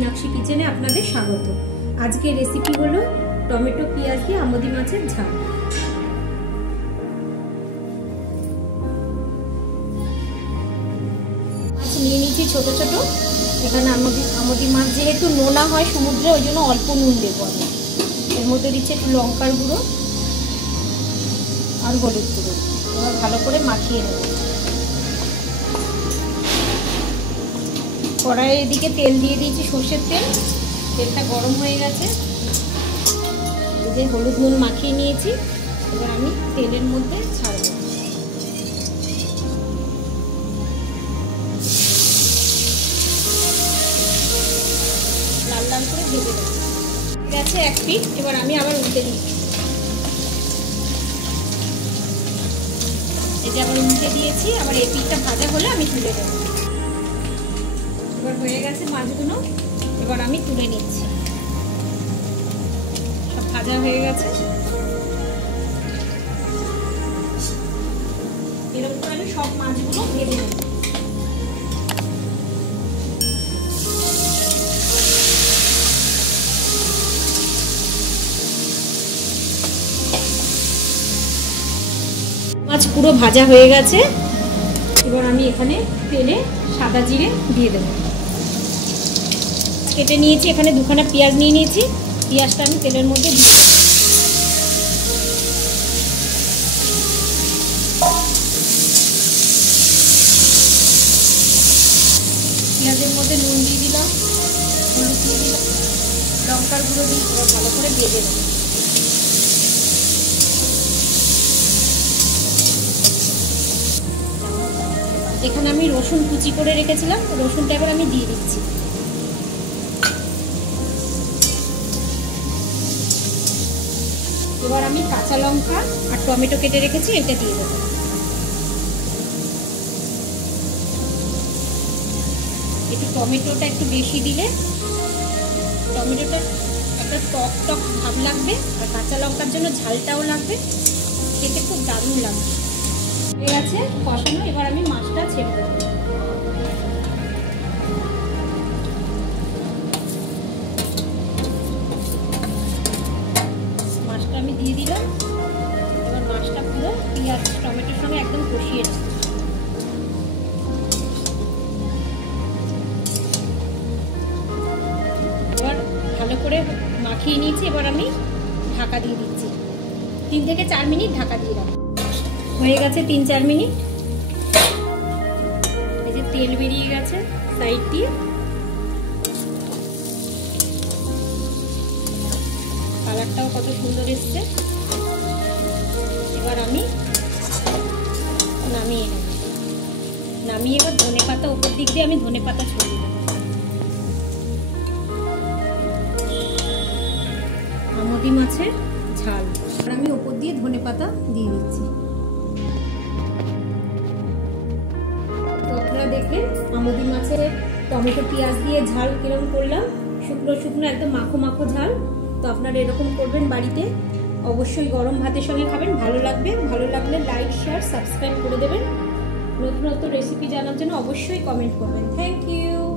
মীনাক্ষী কিচেনে আপনাদের স্বাগত। আজকের রেসিপি হলো টমেটো পেঁয়াজ দিয়ে আমোদি মাছের ঝাল। মাছ নিয়ে নিয়েছি ছোট ছোট। এখানে আমোদি মাছ যেহেতু নোনা হয় সমুদ্রে, ওই জন্য অল্প নুন দেবো আমি। এর মধ্যে দিচ্ছি একটু লঙ্কার গুঁড়ো আর হলুদ গুঁড়ো। এবার ভালো করে মাখিয়ে নেব। কড়াইয়ের দিকে তেল দিয়ে দিয়েছি, সর্ষের তেল। তেলটা গরম হয়ে গেছে। এই যে হলুদ নুন মাখিয়ে নিয়েছি, এবার আমি তেলের মধ্যে ছাড়ব। লাল লাল করে ভেজে দেবো। ঠিক আছে, এক পিঠ। এবার আমি আবার উল্টে দিচ্ছি। এই যে আবার উল্টে দিয়েছি। আবার এই পিঠটা ভাজা হলে আমি তুলে দেবো। এবার হয়ে গেছে মাছগুলো, এবার আমি তুলে নিচ্ছি। সব ভাজা হয়ে গেছে। এরকম করে আমি সব মাছগুলো ভেজে নেব। মাছ পুরো ভাজা হয়ে গেছে। এবার আমি এখানে তেলে সাদা জিরে দিয়ে দেবো। কেটে নিয়েছি, এখানে দুখানা পেঁয়াজ নিয়ে নিয়েছি। পেঁয়াজটা আমি তেলের মধ্যে দিয়ে দেবো। পেঁয়াজের মধ্যে নুন দিয়ে দিলাম, হলুদ দিয়ে দিলাম, লঙ্কার গুঁড়ো দিয়ে এবার ভালো করে ভেজে দেবো। এখানে আমি রসুন কুচি করে রেখেছিলাম, রসুনটা এবার আমি দিয়ে দিচ্ছি। এবার আমি কাঁচা লঙ্কা আর টমেটো কেটে রেখেছি, এটা দিয়ে দেবো। একটু টমেটোটা একটু বেশি দিলে টমেটোটা একটা টক টক ভাব লাগবে, আর কাঁচা লঙ্কার জন্য ঝালটাও লাগবে, খেতে খুব দারুণ লাগবে। হয়ে গেছে কষানো। এবার আমি মাছটা ছেড়ে দেবো। মাছটা আমি দিয়ে দিলাম। এবার মাছটা পুরো পেঁয়াজ টমেটোর সঙ্গে একদম কষিয়ে নেব। এবার ভালো করে মাখিয়ে নিয়েছি। এবার আমি ঢাকা দিয়ে দিচ্ছি। 3 থেকে 4 মিনিট ঢাকা দিয়ে রাখবো। হয়ে গেছে 3-4 মিনিট। এই যে তেল বেরিয়ে গেছে সাইড দিয়ে। কালারটাও কত সুন্দর এসছে। এবার আমি নামিয়ে নেব। নামিয়ে এবার ধনেপাতা উপর দিক দিয়ে আমি ধনেপাতা ছড়িয়ে দেব। আমোদি মাছের ঝাল। আর আমি উপর দিয়ে ধনেপাতা দিয়ে দিচ্ছি। দেখবেন আমোদি মাছের টমেটো পেঁয়াজ দিয়ে ঝাল কিরকম করলাম, শুকনো শুকনো একদম মাখো মাখো ঝাল। তো আপনারা এরকম করবেন বাড়িতে, অবশ্যই গরম ভাতের সঙ্গে খাবেন, ভালো লাগবে। ভালো লাগলে লাইক শেয়ার সাবস্ক্রাইব করে দেবেন। নতুন নতুন রেসিপি জানার জন্য অবশ্যই কমেন্ট করবেন। Thank you.